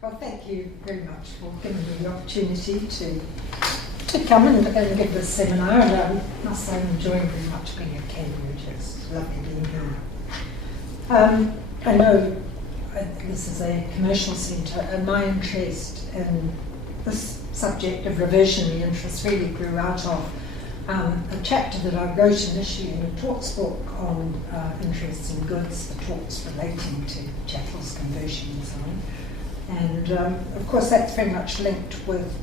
Well, thank you very much for giving me the opportunity to come and give this seminar. And I must say I'm enjoying very much being at Cambridge. It's lovely being here. I know this is a commercial centre, and my interest in this subject of reversionary interests really grew out of a chapter that I wrote initially in a talks book on interests in goods, the talks relating to chattels, conversion and so on. And of course that's very much linked with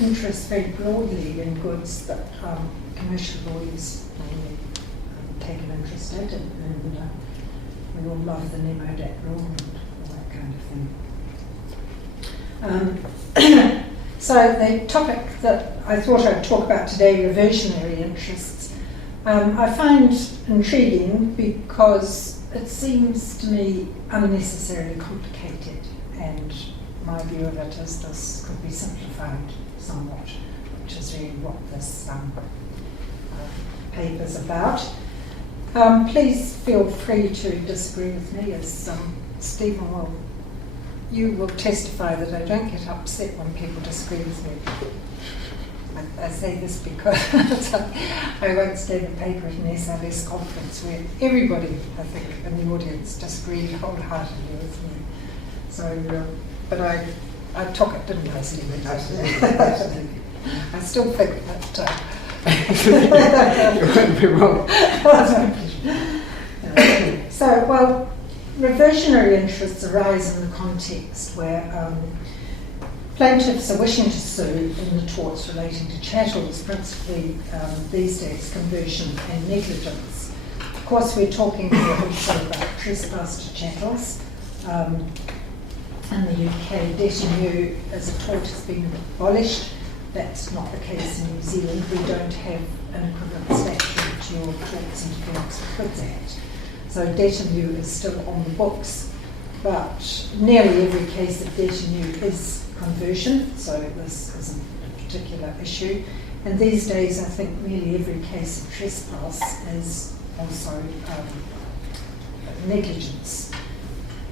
interest very broadly in goods that commercial lawyers mainly take an interest in, and we all love the Nemo Dat rule and all that kind of thing. So the topic that I thought I'd talk about today, reversionary interests, I find intriguing because it seems to me unnecessarily complicated, and my view of it is this could be simplified somewhat, which is really what this paper's about. Please feel free to disagree with me, as Stephen you will testify that I don't get upset when people disagree with me. I say this because I once gave a paper at an SLS conference where everybody, I think, in the audience disagreed wholeheartedly with me. So, but I took it, didn't I, Stephen? Absolutely. I still think that... You wouldn't be wrong. So, well, reversionary interests arise in the context where plaintiffs are wishing to sue in the torts relating to chattels, principally these days conversion and negligence. Of course, we're talking here also about trespass to chattels. In the UK, debt in lieu as a tort has been abolished. That's not the case in New Zealand. We don't have an equivalent statute to your Torts Interference with Goods Act. So debt in lieu is still on the books, but nearly every case of debt in lieu is conversion, so this isn't a particular issue. And these days I think nearly every case of trespass is also negligence.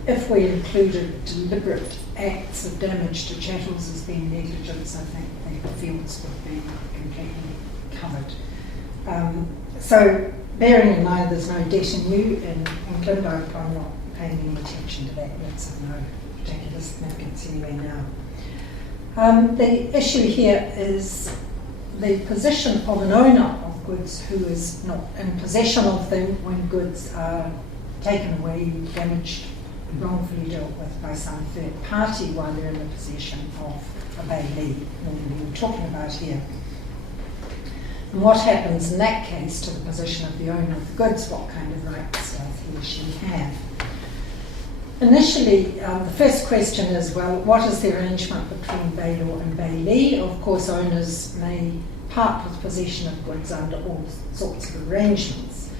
If we included deliberate acts of damage to chattels as being negligence, I think the fields would be completely covered. So bearing in mind there's no debt in lieu in England, I'm not paying any attention to that. That's of no particular significance anyway now. The issue here is the position of an owner of goods who is not in possession of them when goods are taken away, damaged, wrongfully dealt with by some third party while they're in the possession of a bailee, normally we're talking about here. And what happens in that case to the position of the owner of the goods? What kind of rights does he or she have? Initially, the first question is, well, what is the arrangement between bailor and bailee? Of course, owners may part with possession of goods under all sorts of arrangements.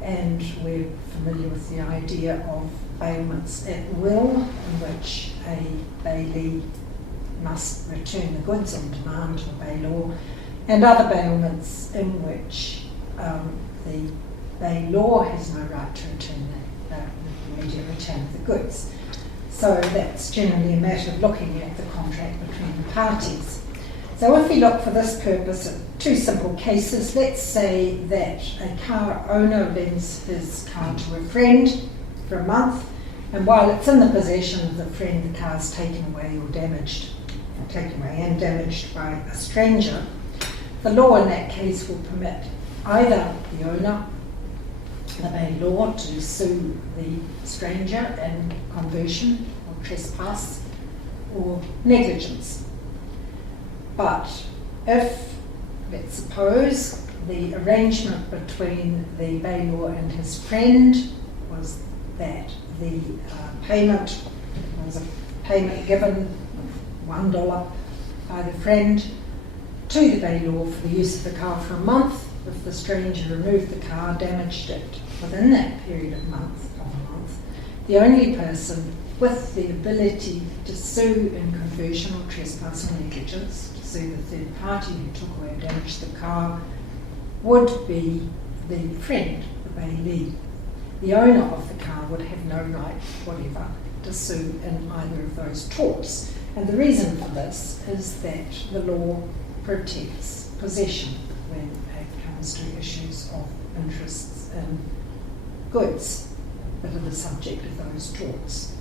And we're familiar with the idea of bailments at will, in which a bailee must return the goods on demand to the bailor, and other bailments in which the bailor has no right to return the immediate return of the goods. So that's generally a matter of looking at the contract between the parties. So if we look for this purpose at two simple cases, let's say that a car owner lends his car to a friend for a month, and while it's in the possession of the friend, the car is taken away or damaged, and damaged by a stranger. The law in that case will permit either the owner, the bailor, to sue the stranger in conversion or trespass or negligence. But if, let's suppose, the arrangement between the bailor and his friend was that the payment was a payment given of $1 by the friend to the bailor for the use of the car for a month. If the stranger removed the car, damaged it within that period of a month, the only person with the ability to sue in conversion or trespass or negligence, to sue the third party who took away or damaged the car, would be the friend, the bailee. The owner of the car would have no right whatever to sue in either of those torts. And the reason for this is that the law protects possession when it comes to issues of interests in goods that are the subject of those torts.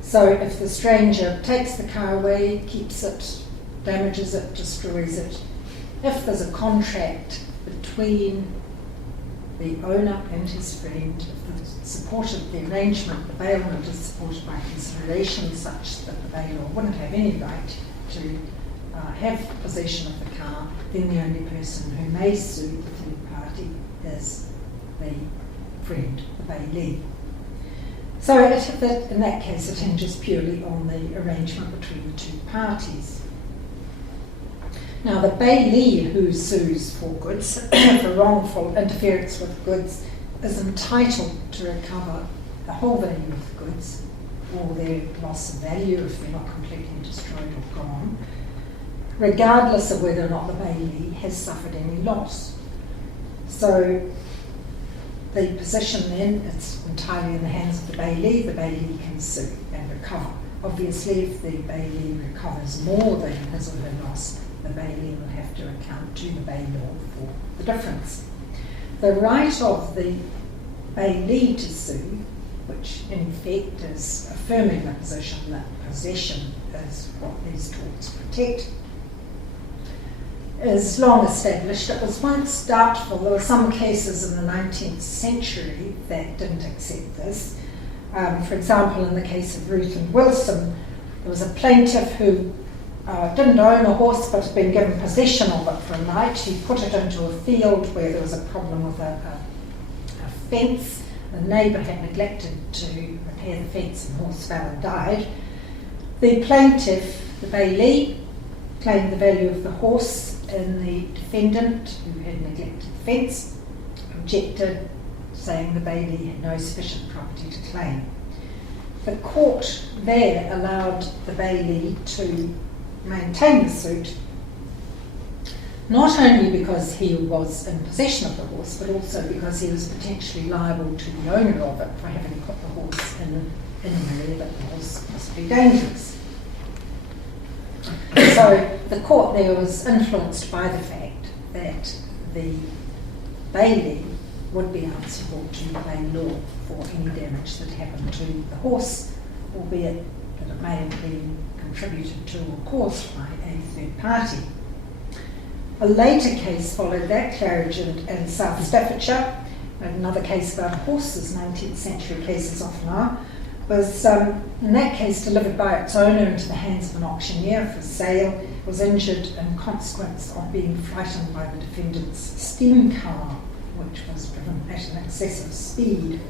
So if the stranger takes the car away, keeps it, damages it, destroys it, if there's a contract between the owner and his friend, if the support of the arrangement, the bailment is supported by considerations such that the bailor wouldn't have any right to have possession of the car, then the only person who may sue the third party is the friend, the bailee. So in that case it hinges purely on the arrangement between the two parties. Now the bailee who sues for goods, for wrongful interference with goods, is entitled to recover the whole value of the goods or their loss of value if they're not completely destroyed or gone, regardless of whether or not the bailee has suffered any loss. So the position then, it's entirely in the hands of the bailee can sue and recover. Obviously if the bailee recovers more than his or her loss, the bailee will have to account to the bailor for the difference. The right of the bailee to sue, which in effect is affirming the position that possession is what these torts protect, is long established. It was once doubtful. There were some cases in the 19th century that didn't accept this. For example, in the case of Ruth and Wilson, there was a plaintiff who didn't own a horse but had been given possession of it for a night. He put it into a field where there was a problem with a fence. The neighbour had neglected to repair the fence and the horse fell and died. The plaintiff, the bailee, claimed the value of the horse, and the defendant, who had neglected the fence, objected, saying the bailee had no sufficient property to claim. The court there allowed the bailee to maintain the suit, not only because he was in possession of the horse, but also because he was potentially liable to the owner of it for having put the horse in an area that was possibly dangerous. So the court there was influenced by the fact that the bailee would be answerable to the bailor for any damage that happened to the horse, albeit that it may have been contributed to or caused by a third party. A later case followed that, Claridge and South Staffordshire, another case about horses, 19th century cases often are, was in that case delivered by its owner into the hands of an auctioneer for sale, was injured in consequence of being frightened by the defendant's steam car, which was driven at an excessive speed.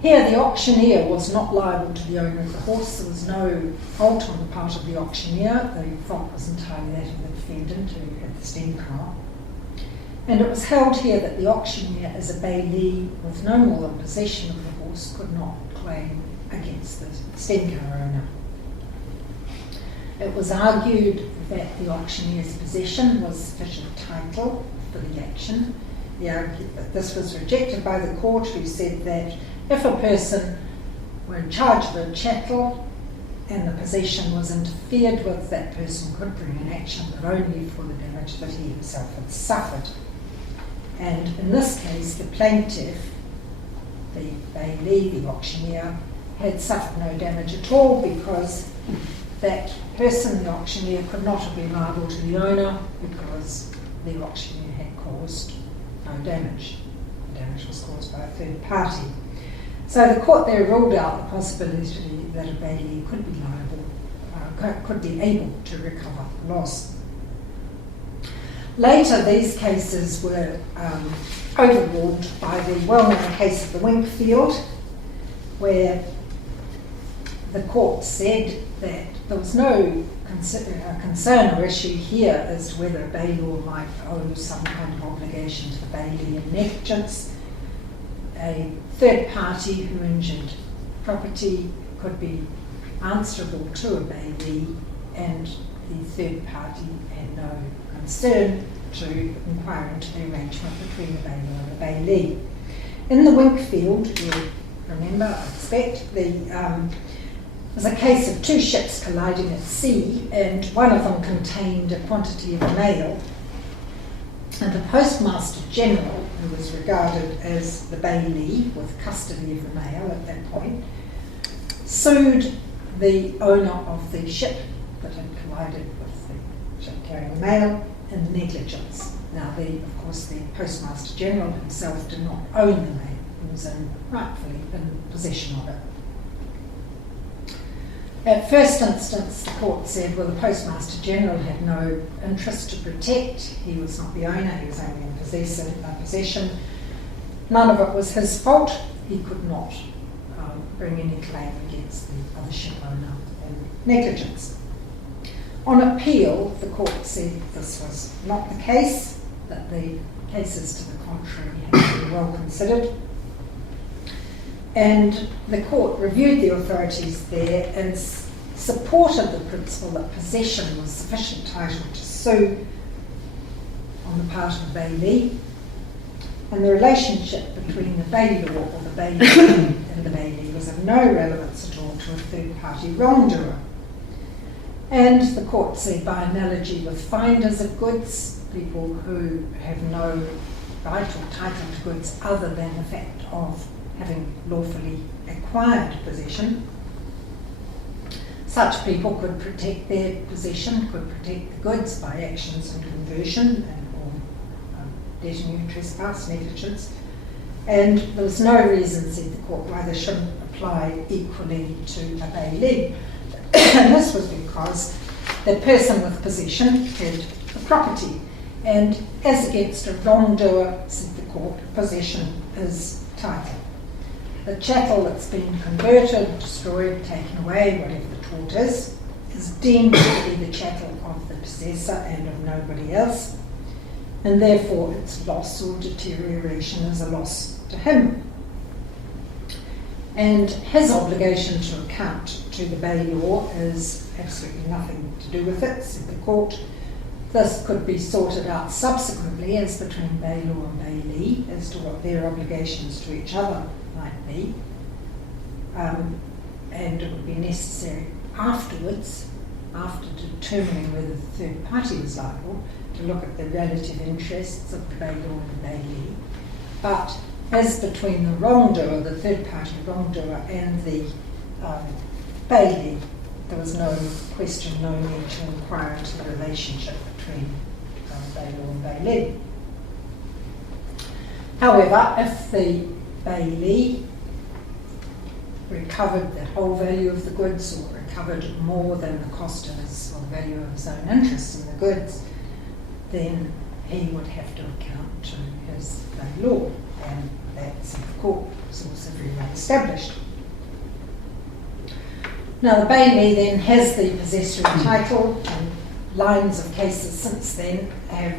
Here the auctioneer was not liable to the owner of the horse. There was no fault on the part of the auctioneer. The fault was entirely that of the defendant who had the steam car. And it was held here that the auctioneer, as a bailee with no more than possession of the horse, could not claim against the steam car owner. It was argued that the auctioneer's possession was sufficient title for the action. He argued that this was rejected by the court, who said that if a person were in charge of a chattel and the possession was interfered with, that person could bring an action, but only for the damage that he himself had suffered. And in this case, the plaintiff, the bailee, the auctioneer, had suffered no damage at all because that person, the auctioneer, could not have been liable to the owner because the auctioneer had caused no damage. The damage was caused by a third party. So the court there ruled out the possibility that a bailee could be liable, could be able to recover loss. Later, these cases were overruled by the well-known case of the Winkfield, where the court said that there was no concern or issue here as to whether a bailor might owe some kind of obligation to the bailee in negligence. A third party who injured property could be answerable to a bailee, and the third party had no concern to inquire into the arrangement between the bailor and the bailee. In the Winkfield, where remember, I expect. There's a case of two ships colliding at sea, and one of them contained a quantity of mail. And the Postmaster General, who was regarded as the bailee with custody of the mail at that point, sued the owner of the ship that had collided with the ship carrying the mail in negligence. Now, of course, the Postmaster General himself did not own the mail. He was rightfully in possession of it. At first instance, the court said, well, the Postmaster General had no interest to protect. He was not the owner, he was only in possession. None of it was his fault. He could not bring any claim against the other ship owner in negligence. On appeal, the court said this was not the case, that the cases to the contrary had been well considered. And the court reviewed the authorities there and supported the principle that possession was sufficient title to sue on the part of the bailee, and the relationship between the bailor or the bailee and the bailee was of no relevance at all to a third-party wrongdoer. And the court said, by analogy with finders of goods, people who have no right or title to goods other than the fact of having lawfully acquired possession, such people could protect their possession, could protect the goods by actions and conversion or debt trespass, negligence, and there was no reason, said the court, why they shouldn't apply equally to a bailee. And this was because the person with possession had the property, and as against a wrongdoer, said the court, possession is title. The chattel that's been converted, destroyed, taken away, whatever the tort is deemed to be the chattel of the possessor and of nobody else, and therefore its loss or deterioration is a loss to him. And his obligation to account to the bailor is absolutely nothing to do with it, said the court. This could be sorted out subsequently as between bailor and bailee as to what their obligations to each other might be, and it would be necessary afterwards, after determining whether the third party was liable, to look at the relative interests of the bailor and the bailee. But as between the wrongdoer, the third party wrongdoer, and the bailee, there was no question, no need to inquire into the relationship between bailor and bailee. However, if the bailee recovered the whole value of the goods or recovered more than the cost of his, or the value of his own interest in the goods, then he would have to account to his bailor, and that's, of course, also very well established. Now, the bailee then has the possessory title, and lines of cases since then have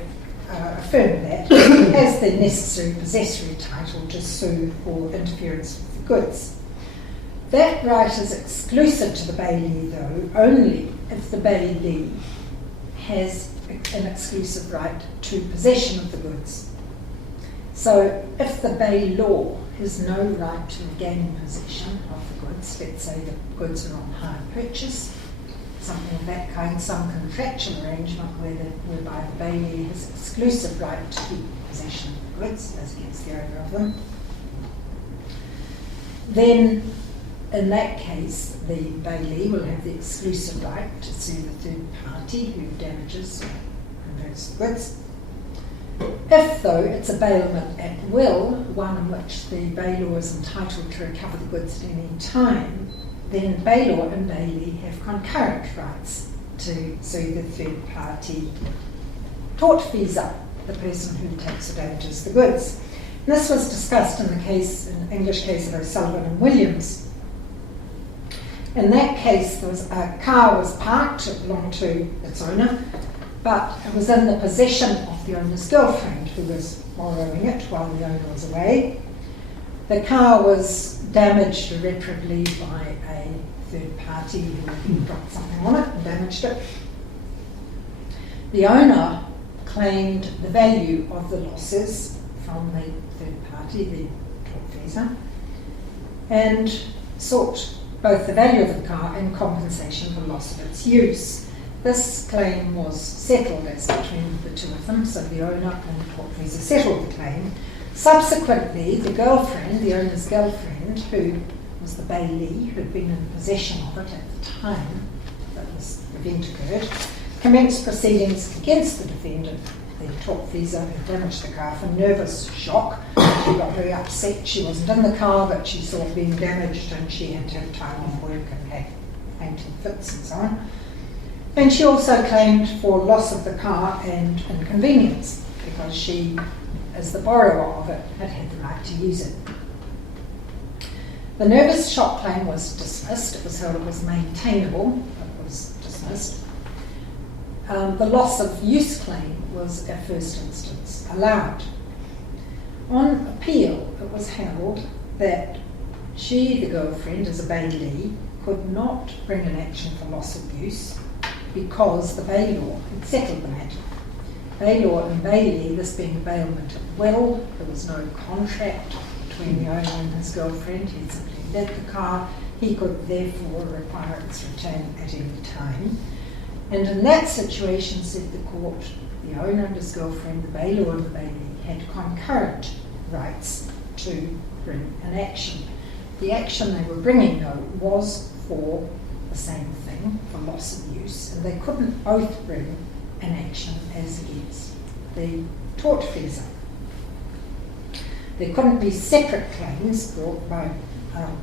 affirmed that, has the necessary possessory title to sue for interference with the goods. That right is exclusive to the bailee, though, only if the bailee has an exclusive right to possession of the goods. So if the bailor has no right to regain possession of the goods, let's say the goods are on hire purchase, something of that kind, some contractual arrangement whereby the bailee has exclusive right to keep possession of the goods as against the owner of them, then in that case the bailee will have the exclusive right to sue the third party who damages or converts the goods. If, though, it's a bailment at will, one in which the bailor is entitled to recover the goods at any time, then bailor and bailee have concurrent rights to sue the third party tortfeasor, the person who takes or damages the goods. And this was discussed in the case, in the English case of O'Sullivan and Williams. In that case, there was a car was parked, it belonged to its owner, but it was in the possession of the owner's girlfriend, who was borrowing it while the owner was away. The car was damaged irreparably by a third party who dropped something on it and damaged it. The owner claimed the value of the losses from the third party, the tortfeasor, and sought both the value of the car and compensation for loss of its use. This claim was settled as between the two of them, so the owner and the tortfeasor settled the claim. Subsequently, the girlfriend, the owner's girlfriend, who was the bailee, who had been in possession of it at the time that this event occurred, commenced proceedings against the defendant, the tortfeasor who damaged the car, for nervous shock. She got very upset. She wasn't in the car, but she saw it being damaged and she had to have time off work and had fainting fits and so on. And she also claimed for loss of the car and inconvenience, because she, as the borrower of it, had had the right to use it. The nervous shock claim was dismissed. It was held it was maintainable. It was dismissed. The loss of use claim was, at first instance, allowed. On appeal, it was held that she, the girlfriend, as a bailee, could not bring an action for loss of use because the bailor had settled the matter. Bailor and bailee, this being bailment at will, there was no contract between the owner and his girlfriend. He simply led the car. He could therefore require its return at any time. And in that situation, said the court, the owner and his girlfriend, the bailor and the bailee, had concurrent rights to bring an action. The action they were bringing, though, was for the same thing, for loss of use, and they couldn't both bring an action as against the tortfeasor. There couldn't be separate claims brought by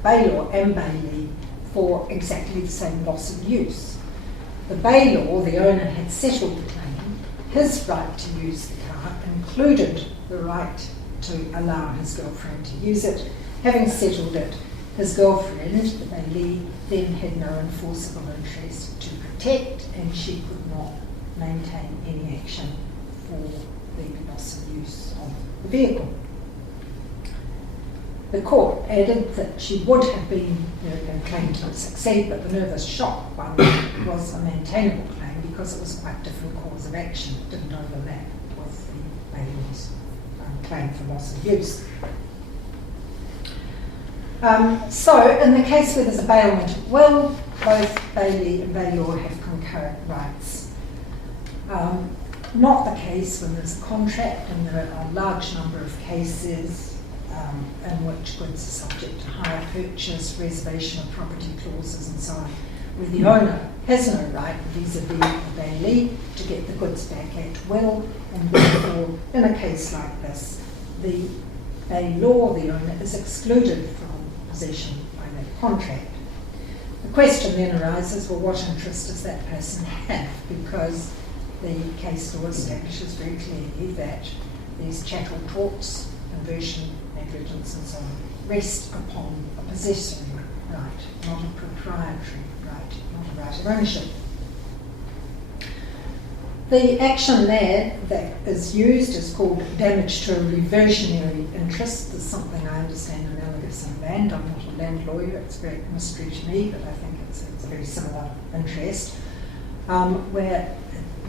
bailor and bailee for exactly the same loss of use. The bailor, the owner, had settled the claim. His right to use the car included the right to allow his girlfriend to use it. Having settled it, his girlfriend, the bailee, then had no enforceable interest to protect, and she could not maintain any action for the loss of use of the vehicle. The court added that she would have been claimed to succeed, but the nervous shock one was a maintainable claim because it was quite a different cause of action. It didn't overlap with the bailor's claim for loss of use. So, in the case where there's a bailment at will, both bailee and bailor have concurrent rights. Not the case when there's a contract, and there are a large number of cases in which goods are subject to hire purchase, reservation of property clauses and so on, where the owner has no right vis-a-vis the bailee to get the goods back at will, and therefore, in a case like this, the bailor, the owner, is excluded from possession by that contract. The question then arises, well, what interest does that person have? Because the case law establishes very clearly that these chattel torts, conversion, negligence and so on, rest upon a possessory right, not a proprietary right, not a right of ownership. The action there that is used is called damage to a reversionary interest. There's something I understand analogous in land. I'm not a land lawyer, it's a great mystery to me, but I think it's a very similar interest, where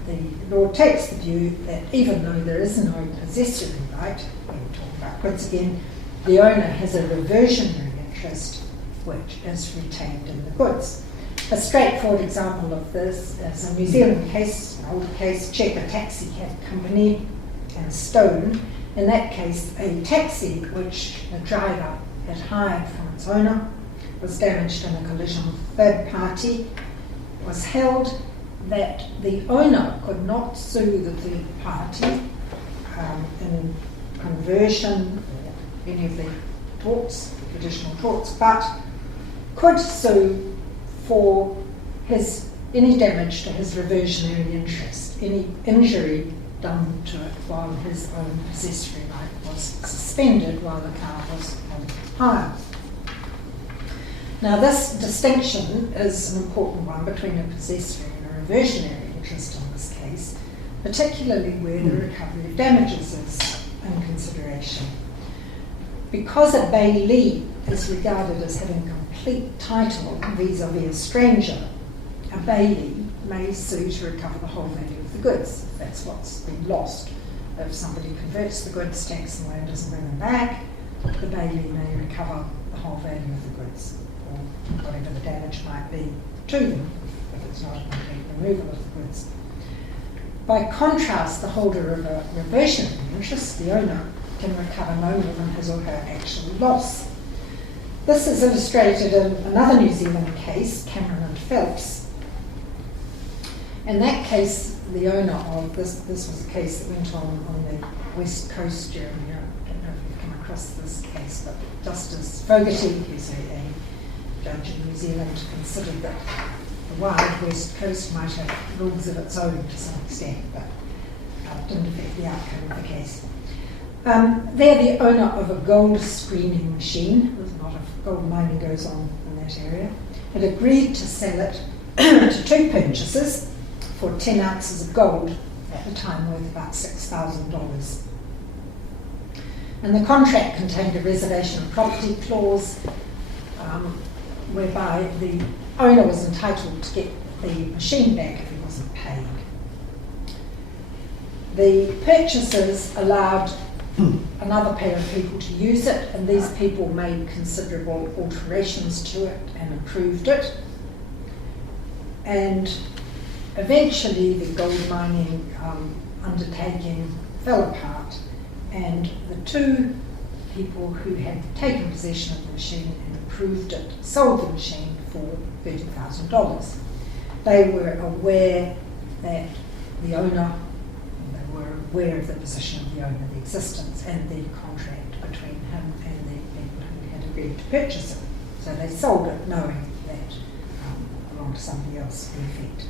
the law takes the view that even though there is no possessory right, when we talk about goods again, the owner has a reversionary interest which is retained in the goods. A straightforward example of this is a New Zealand case, an older case, Checker Taxi Cab Company and Stone. In that case, a taxi which the driver had hired from its owner was damaged in a collision with a third party. It was held that the owner could not sue the third party in conversion or any of the torts, traditional torts, but could sue for any damage to his reversionary interest, any injury done to it while his own possessory right was suspended while the car was on hire. Now this distinction is an important one between a possessory and a reversionary interest in this case, particularly where the recovery of damages is in consideration. Because a bailee is regarded as having complete title vis-a-vis a stranger, a bailee may sue to recover the whole value of the goods. If that's what's been lost. If somebody converts the goods, takes them away and doesn't bring them back, the bailee may recover the whole value of the goods, or whatever the damage might be to them, if it's not a complete removal of the goods. By contrast, the holder of a reversionary interest, the owner, can recover no more than his or her actual loss. This is illustrated in another New Zealand case, Cameron and Phelps. In that case, the owner of this was a case that went on the West Coast, Jeremy. I don't know if you've come across this case, but Justice Fogarty, who's a judge in New Zealand, considered that the wild West Coast might have rules of its own to some extent, but didn't affect the outcome of the case. They're the owner of a gold screening machine. There's a lot of gold mining goes on in that area. Had agreed to sell it to two purchasers for 10 ounces of gold, at the time worth about $6,000. And the contract contained a reservation of property clause whereby the owner was entitled to get the machine back if he wasn't paid. The purchasers allowed another pair of people to use it, and these people made considerable alterations to it and improved it. And eventually the gold mining undertaking fell apart, and the two people who had taken possession of the machine and improved it sold the machine for $30,000. They were aware that the owner, they were aware of the position of the owner, the existence and the contract between him and the people who had agreed to purchase it. So they sold it knowing that it belonged to somebody else in effect.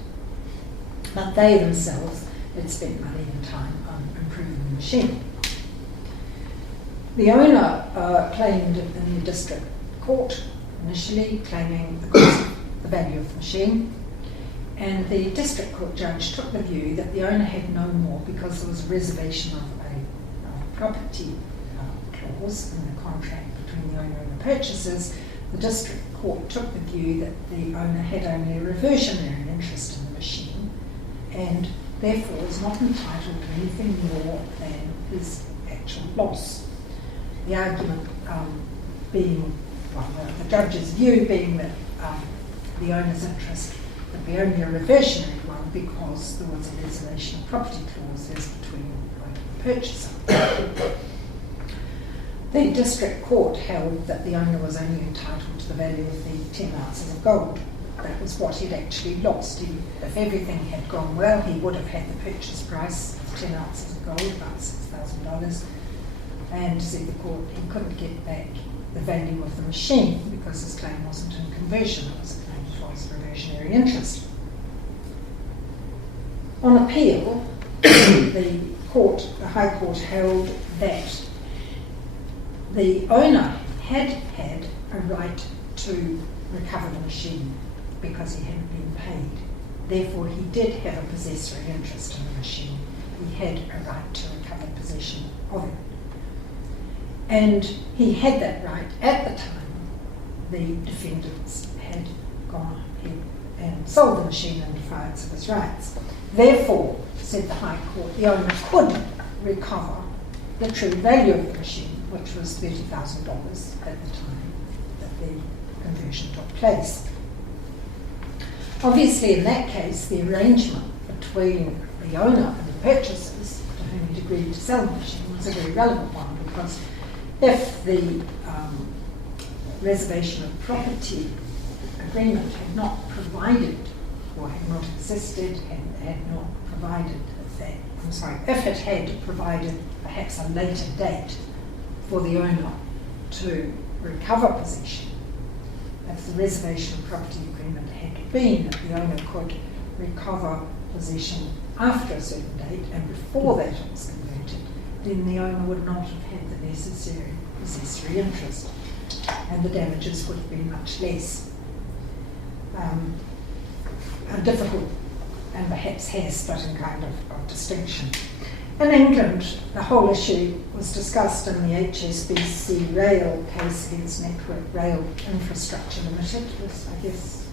But they themselves had spent money and time on improving the machine. The owner claimed in the district court, initially claiming the cost of the value of the machine, and the district court judge took the view that the owner had no more because there was a reservation of a property clause in the contract between the owner and the purchasers. The district court took the view that the owner had only a reversionary interest in the machine and therefore is not entitled to anything more than his actual loss. The argument being, well, the judge's view being that the owner's interest would be only a reversionary one because there was a reservation of property clauses between the owner and the purchaser. The district court held that the owner was only entitled to the value of the 10 ounces of gold. That was what he'd actually lost. If everything had gone well, he would have had the purchase price of 10 ounces of gold, about $6,000. And said the court he couldn't get back the value of the machine because his claim wasn't in conversion, it was a claim for reversionary interest. On appeal, the High Court held that the owner had had a right to recover the machine because he hadn't been paid. Therefore, he did have a possessory interest in the machine. He had a right to recover possession of it. And he had that right at the time the defendants had gone ahead and sold the in defiance of his rights. Therefore, said the High Court, the owner could recover the true value of the machine, which was $30,000 at the time that the conversion took place. Obviously, in that case, the arrangement between the owner and the purchasers to whom he'd agreed to sell the machine was a very relevant one, because if the reservation of property agreement had not provided, or had not existed, had not provided that, if it had provided perhaps a later date for the owner to recover possession, if the reservation of property agreement had been that the owner could recover possession after a certain date and before that it was converted, then the owner would not have had the necessary possessory interest and the damages would have been much less. A difficult and perhaps hair-splitting kind of distinction. In England, the whole issue was discussed in the HSBC Rail case against Network Rail Infrastructure Limited. This, I guess,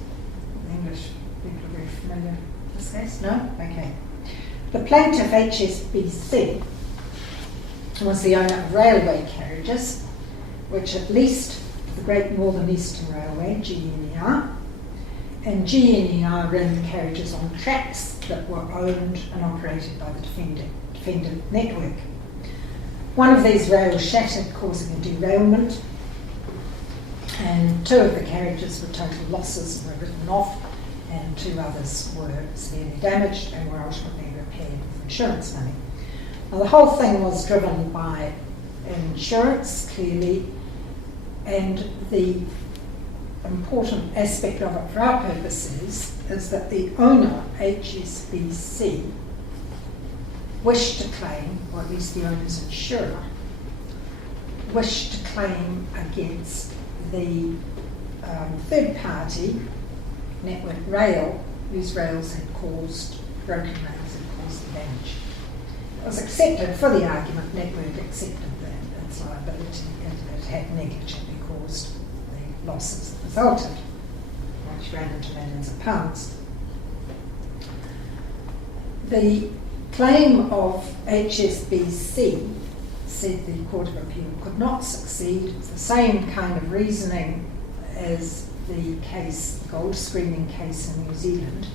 the English people are very familiar with this case. No? Okay. The plaintiff, HSBC, was the owner of railway carriages, which at least the Great Northern Eastern Railway, GNER, and GNER ran the carriages on tracks that were owned and operated by the defendant network. One of these rails shattered, causing a derailment, and 2 of the carriages were total losses and were written off, and 2 others were severely damaged and were ultimately repaired with insurance money. Now, the whole thing was driven by insurance, clearly, and the important aspect of it for our purposes is that the owner, HSBC, wished to claim, or at least the owner's insurer, wished to claim against the third party, Network Rail, whose rails had caused, broken rails had caused the damage. It was accepted for the argument, Network accepted that its liability, it had negligently caused the losses that resulted, which ran into millions of pounds. The claim of HSBC, said the Court of Appeal, could not succeed. It's the same kind of reasoning as the case, the gold screening case in New Zealand,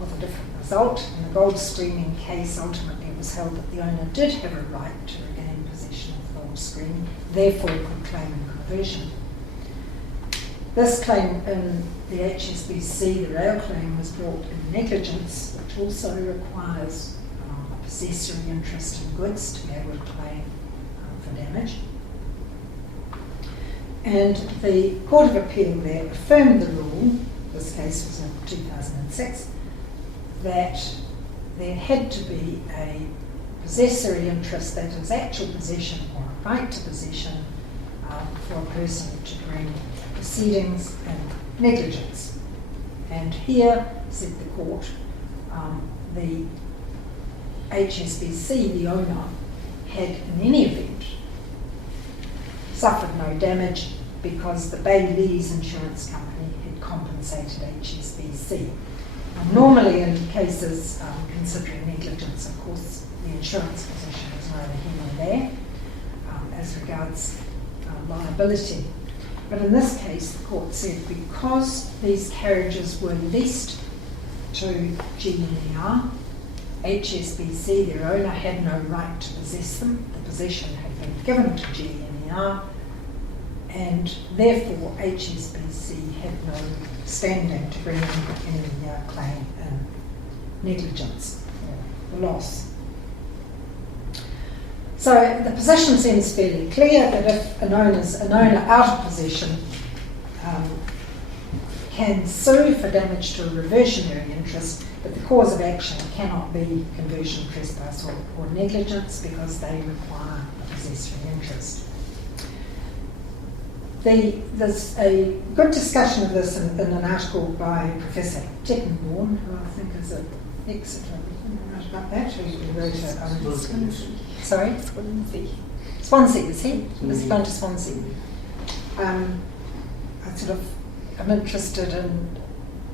with a different result. In the gold screening case, ultimately it was held that the owner did have a right to regain possession of the gold screen, therefore could claim in conversion. This claim in the HSBC, the rail claim, was brought in negligence, which also requires a possessory interest in goods to be able to claim for damage. And the Court of Appeal there affirmed the rule, this case was in 2006, that there had to be a possessory interest, that is actual possession or a right to possession, for a person to bring proceedings and negligence. And here, said the court, the HSBC, the owner, had in any event suffered no damage because the Bailey's insurance company had compensated HSBC. Normally in cases considering negligence, of course, the insurance position is neither here nor there as regards liability. But in this case, the court said because these carriages were leased to GNER, HSBC, their owner, had no right to possess them. The possession had been given to GNER, and therefore HSBC had no standing to bring in any claim in negligence or loss. So the position seems fairly clear that if an owner out of possession can sue for damage to a reversionary interest, but the cause of action cannot be conversion, trespass or negligence because they require a possessory interest. There's a good discussion of this in an article by Professor Tettenborn, who I think is an Exeter. Right about that. Who wrote sorry? Swansea, is he? Has he gone to Swansea? I'm interested in,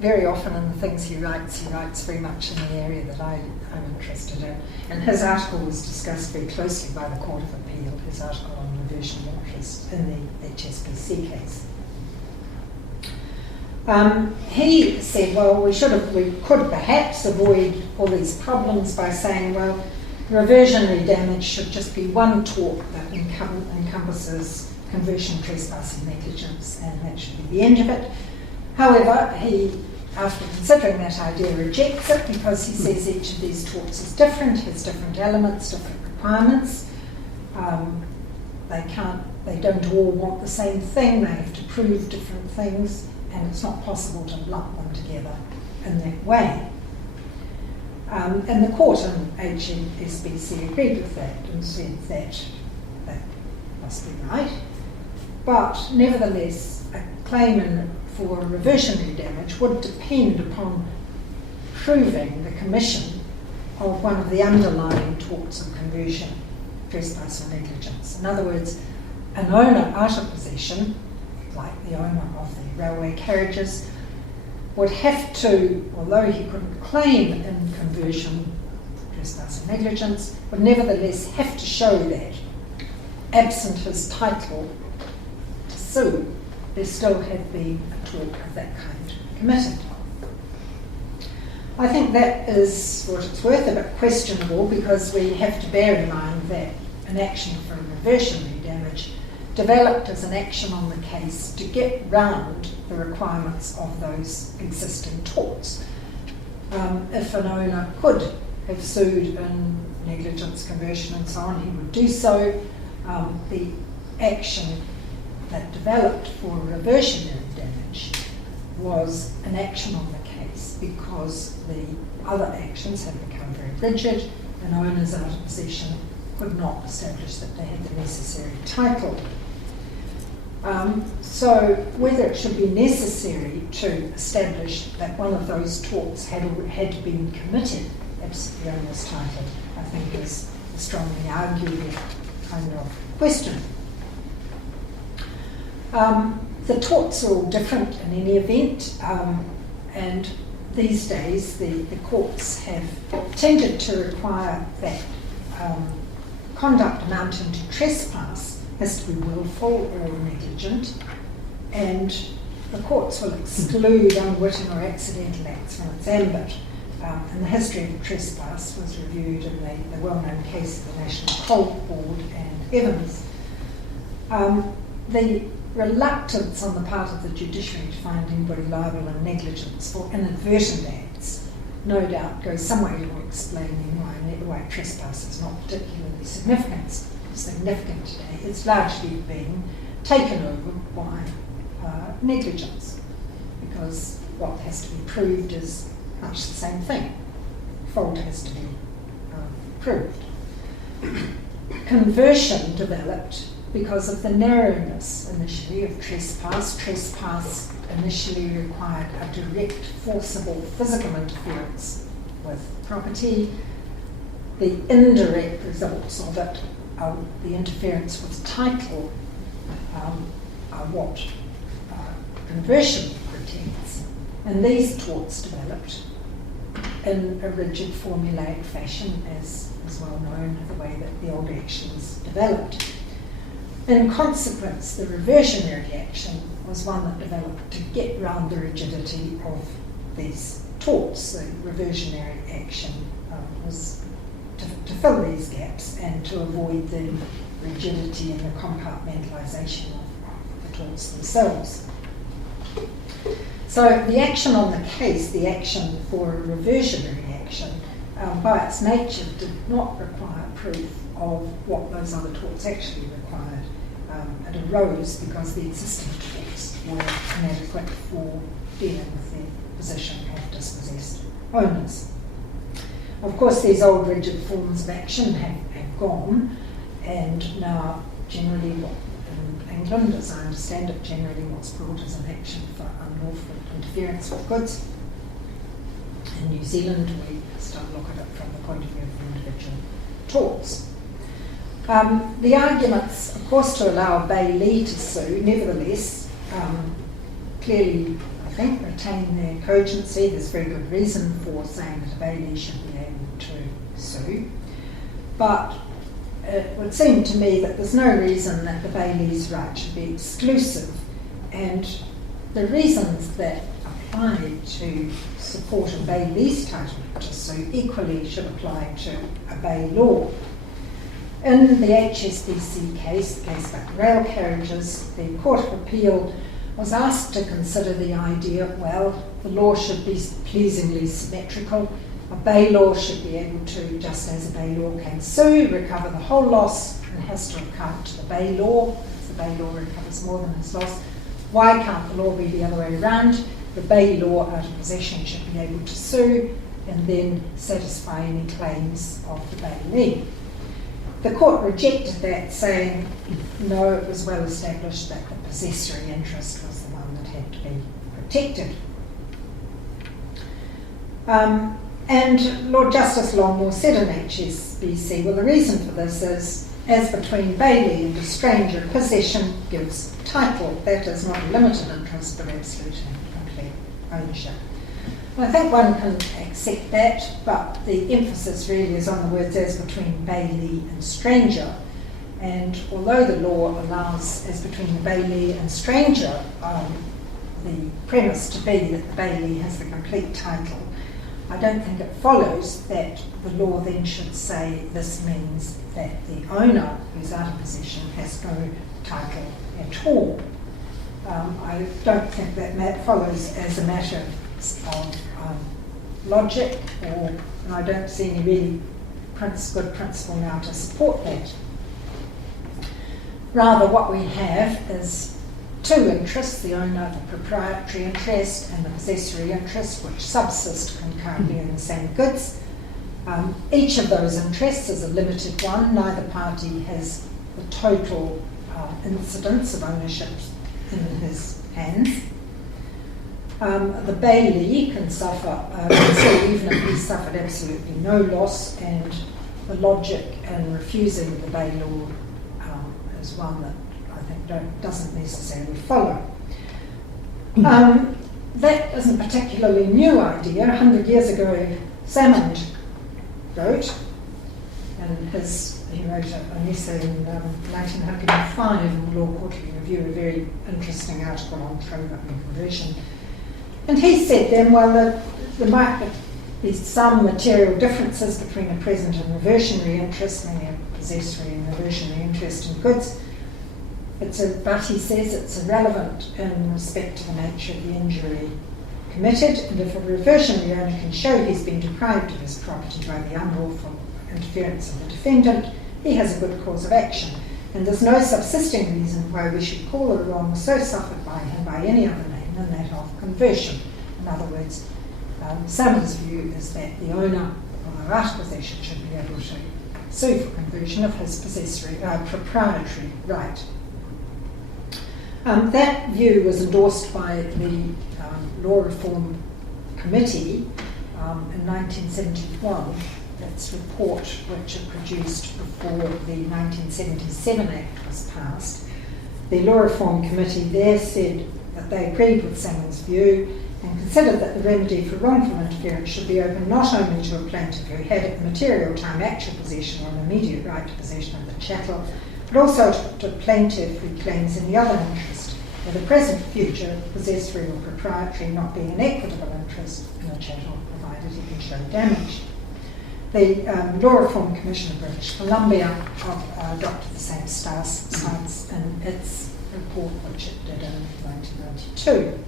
very often in the things he writes very much in the area that I'm interested in. And his article was discussed very closely by the Court of Appeal, his article on reversionary interest in the HSBC case. He said, well, we could perhaps avoid all these problems by saying, well, reversionary damage should just be one tort that encompasses conversion, trespass and negligence, and that should be the end of it. However, he, after considering that idea, rejects it because he says each of these torts is different, has different elements, different requirements. They don't all want the same thing, they have to prove different things, and it's not possible to lump them together in that way. And the court in HSBC agreed with that and said that must be right. But nevertheless, a claim for reversionary damage would depend upon proving the commission of one of the underlying torts of conversion, trespass or negligence. In other words, an owner out of possession, like the owner of the railway carriages, would have to, although he couldn't claim in conversion, trespass or negligence, would nevertheless have to show that, absent his title to sue, there still had been a tort of that kind committed. I think that is, for what it's worth, a bit questionable, because we have to bear in mind that an action for reversionary damage developed as an action on the case to get round the requirements of those existing torts. If an owner could have sued in negligence, conversion and so on, he would do so. The action that developed for reversionary damage was an action on the case because the other actions had become very rigid and owners out of possession could not establish that they had the necessary title. So whether it should be necessary to establish that one of those torts had been committed, absent the owner's title, I think is a strongly argued kind of question. The torts are all different in any event, and these days the courts have tended to require that conduct amounting to trespass has to be willful or negligent, and the courts will exclude unwitting or accidental acts from its ambit. And the history of trespass was reviewed in the well-known case of the National Coal Board and Evans. The reluctance on the part of the judiciary to find anybody liable in negligence for inadvertent acts no doubt goes some way to explaining why trespass is not particularly significant today. It's largely been taken over by negligence, because what has to be proved is much the same thing. Fault has to be proved. Conversion developed because of the narrowness initially of trespass. Trespass initially required a direct, forcible physical interference with property. The indirect results of it, the interference with title, are what conversion protects. And these torts developed in a rigid formulaic fashion, as is well known, the way that the old actions developed. In consequence, the reversionary action was one that developed to get round the rigidity of these torts. The reversionary action was to fill these gaps and to avoid the rigidity and the compartmentalisation of the torts themselves. So the action on the case, the action for a reversionary action, by its nature did not require proof of what those other torts actually required. It arose because the existing torts were inadequate for dealing with the position of dispossessed owners. Of course, these old rigid forms of action have gone, and now generally what in England, as I understand it, generally what's brought as an action for unlawful interference with goods. In New Zealand, we still look at it from the point of view of the individual torts. The arguments, of course, to allow a bailee to sue, nevertheless, clearly, I think, retain their cogency. There's very good reason for saying that a bailee should be able to sue. But it would seem to me that there's no reason that the bailee's right should be exclusive, and the reasons that apply to support a bailee's title to sue equally should apply to a bailor. In the HSBC case, the case about rail carriages, the Court of Appeal was asked to consider the idea, well, the law should be pleasingly symmetrical. A bailor should be able to, just as a bailor can sue, recover the whole loss and has to account to the bailor. If the bailor recovers more than his loss, why can't the law be the other way around? The bailor out of possession should be able to sue and then satisfy any claims of the bailee. The court rejected that, saying no, it was well established that the possessory interest was the one that had to be protected. And Lord Justice Longmore said in HSBC, well, the reason for this is, as between bailee and a stranger, possession gives title. That is not a limited interest, but absolute and complete ownership. Well, I think one can accept that, but the emphasis really is on the words as between bailee and stranger. And although the law allows, as between the bailee and stranger, the premise to be that the bailee has the complete title, I don't think it follows that the law then should say this means that the owner who's out of possession has no title at all. I don't think that follows as a matter of logic, and I don't see any really good principle now to support that. Rather, what we have is two interests, the owner, the proprietary interest, and the possessory interest, which subsist concurrently in the same goods. Each of those interests is a limited one. Neither party has the total incidence of ownership in his hands. The bailee can suffer, even if he suffered absolutely no loss, and the logic in refusing the bail is one that I think doesn't necessarily follow. That isn't a particularly new idea. 100 years ago, Salmond wrote, and he wrote an essay in 1905 in the Law Quarterly Review, a very interesting article on throw-up and conversion. And he said then, well, there might be some material differences between a present and reversionary interest, meaning a possessory and reversionary interest in goods. But he says it's irrelevant in respect to the nature of the injury committed, and if a reversionary owner can show he's been deprived of his property by the unlawful interference of the defendant, he has a good cause of action, and there's no subsisting reason why we should call a wrong so suffered by him by any other name than that of conversion. In other words, Salmond's view is that the owner of the right possession should be able to sue for conversion of his proprietary right. That view was endorsed by the Law Reform Committee in 1971. Its report, which it produced before the 1977 Act was passed. The Law Reform Committee there said that they agreed with Salmond's view and considered that the remedy for wrongful interference should be open not only to a plaintiff who had at the material time actual possession or an immediate right to possession of the chattel, but also to a plaintiff who claims any other interest, where the present future, possessory or proprietary, not being an equitable interest in the chattel, provided he can show damage. The Law Reform Commission of British Columbia adopted the same stance in its report, which it did in 1992.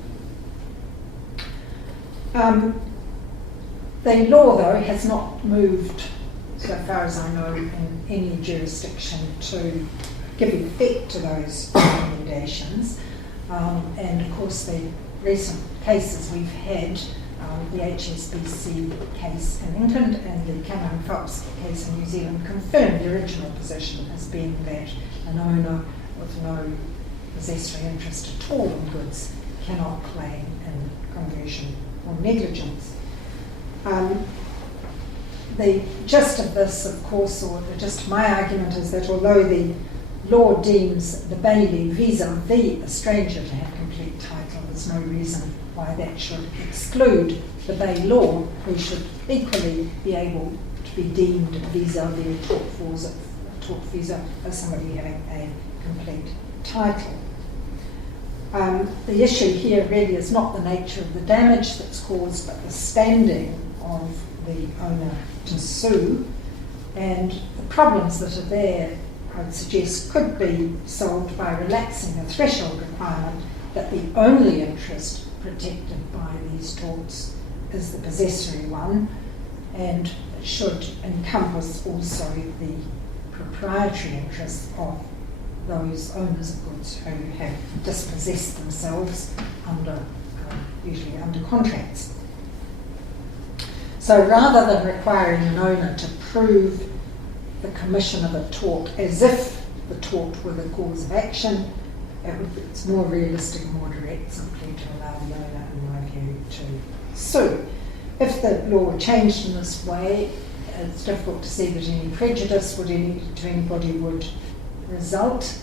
The law, though, has not moved, so far as I know, in any jurisdiction to give effect to those recommendations. And of course, the recent cases we've had, the HSBC case in England and the Cameron Fox case in New Zealand, confirmed the original position as being that an owner with no possessory interest at all in goods cannot claim in conversion or negligence. The gist of this, of course, or the gist of my argument is that although the law deems the bailee vis-a-vis a stranger to have complete title, there's no reason why that should exclude the bailor, who should equally be able to be deemed vis-a-vis a tortfeasor as somebody having a complete title. The issue here really is not the nature of the damage that's caused, but the standing of the owner to sue, and the problems that are there, I would suggest, could be solved by relaxing the threshold requirement that the only interest protected by these torts is the possessory one, and it should encompass also the proprietary interests of those owners of goods who have dispossessed themselves usually under contracts. So rather than requiring an owner to prove the commission of a tort as if the tort were the cause of action, it's more realistic, more direct, simply to allow the owner, in my view, to sue. If the law were changed in this way, it's difficult to see that any prejudice to anybody would result.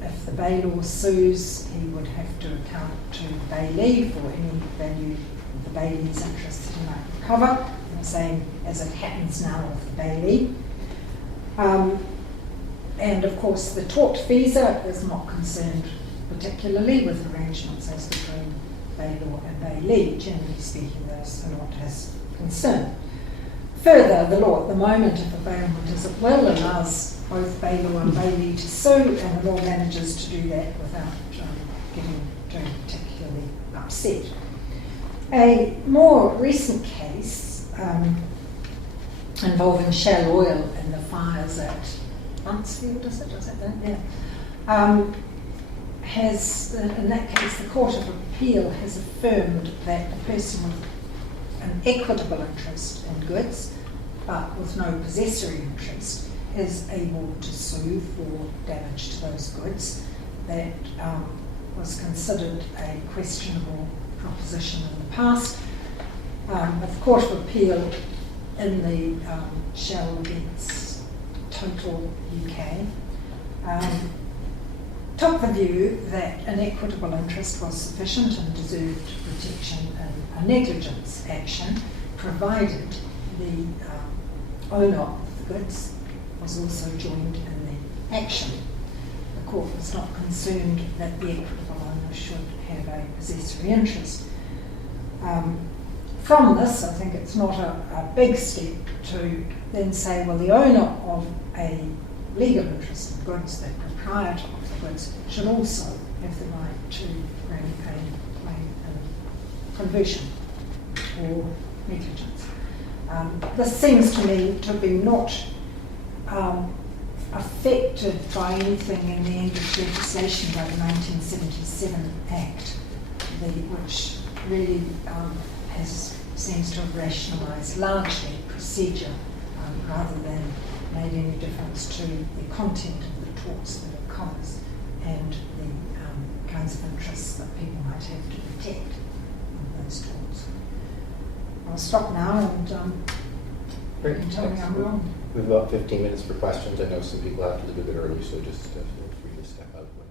If the bailor sues, he would have to account to the bailee for any value of the bailee's interest that he might recover, the same as it happens now with the bailee. And of course, the tortfeasor is not concerned particularly with arrangements as between bailor and bailee. Generally speaking, those are not his concern. Further, the law at the moment, if a bailment is at will, allows both bailor and bailee to sue, and the law manages to do that without getting particularly upset. A more recent case involving Shell Oil in the fires at Mansfield, is it? Is that that? Yeah. Has, in that case, the Court of Appeal has affirmed that the person with an equitable interest in goods, but with no possessory interest, is able to sue for damage to those goods. That was considered a questionable proposition in the past. But the Court of Appeal in the Shell against Total UK took the view that an equitable interest was sufficient and deserved protection in a negligence action, provided the owner of the goods was also joined in the action. The court was not concerned that the equitable owner should have a possessory interest. From this, I think it's not a big step to then say, well, the owner of a legal interest in goods, the proprietor of the goods, should also have the right to bring a claim in conversion or negligence. This seems to me to be not affected by anything in the English legislation by the 1977 Act, which really seems to have rationalised largely procedure rather than made any difference to the content of the torts that it covers and the kinds of interests that people might have to protect in those torts. I'll stop now and you can tell me I'm wrong. We have about 15 minutes for questions. I know some people have to leave a bit early, so just feel free to step out when